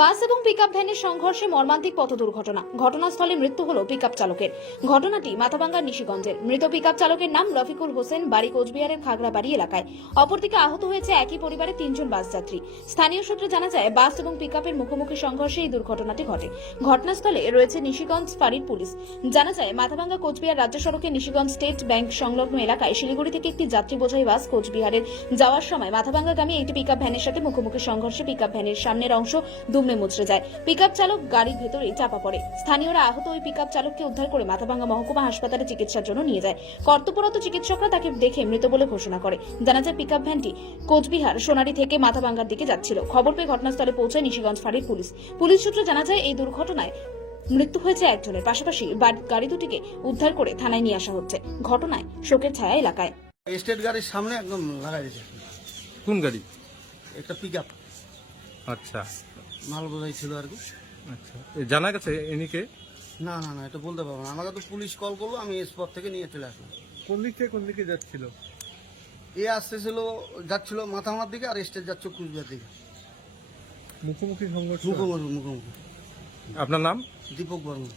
বাস এবং পিকআপ ভ্যানের সংঘর্ষে মর্মান্তিক পথ দুর্ঘটনা। ঘটনাস্থলে মৃত্যু হল পিকআপ চালকের। ঘটনাটি মাথাভাঙ্গা নিশিগঞ্জের। মৃত পিকআপ চালকের নাম রফিকুল হোসেন, বাড়ি কোচবিহারের খাগড়াবাড়ি এলাকায়। অপরদিকে আহত হয়েছে একই পরিবারের তিনজন বাস যাত্রী। স্থানীয় সূত্রে জানা যায়, বাস এবং পিকআপের মুখোমুখি সংঘর্ষে এই দুর্ঘটনাটি ঘটে। ঘটনাস্থলে রয়েছে নিশিগঞ্জ ফাঁড়ির পুলিশ। জানা যায়, মাথাভাঙ্গা কোচবিহার রাজ্য সড়কে নিশিগঞ্জ স্টেট ব্যাংক সংলগ্ন এলাকায় শিলিগুড়ি থেকে একটি যাত্রী বোঝাই বাস কোচবিহারের যাওয়ার সময় মাথাভাঙ্গাগামী একটি পিকআপ ভ্যানের সাথে মুখোমুখি সংঘর্ষে পিকআপ ভ্যানের সামনের অংশ দুমড়ে মুচড়ে যায়। পিকআপ চালক গাড়ির ভেতরে চাপা পড়ে। স্থানীয়রা আহত ওই পিকআপ চালককে উদ্ধার করে মাথাভাঙ্গা মহকুমা হাসপাতালে চিকিৎসার জন্য নিয়ে যায়। কর্তব্যরত চিকিৎসকরা তাকে দেখে মৃত বলে ঘোষণা করে। জানা যায় পিকআপ ভ্যানটি কোচবিহার সোনারি থেকে মাথাভাঙ্গার দিকে যাচ্ছিল। খবর পেয়ে ঘটনাস্থলে পৌঁছায় নিশিগঞ্জ ফাঁড়ির পুলিশ। পুলিশ সূত্রে জানা যায় এই দুর্ঘটনায় মৃত্যু হয়েছে একজনের। পাশাপাশি গাড়ি দুটিকে উদ্ধার করে থানায় নিয়ে আসা হচ্ছে। ঘটনায় শোকের ছায়া এলাকায়। স্টেট গাড়ির সামনে একদম লাগাই দিয়েছে। কোন গাড়ি? একটা পিক আপ আচ্ছা। মাল বোঝাই ছিল আর কি। আচ্ছা। এ জানা গেছে এনিকে না না না এটা বলতে পারব না। আমাকে তো পুলিশ কল করল আমি স্পট থেকে নিয়ে চলে আসলাম। কোন দিক থেকে কোন দিকে যাচ্ছিল? এ আসতেছিল যাচ্ছিল মাথামার দিকে আর স্টেজ যাচ্ছে কুচবিহার দিকে। মুখোমুখি সংঘর্ষ? মুখোমুখি মুখোমুখি। আপনার নাম? দীপক বর্মন।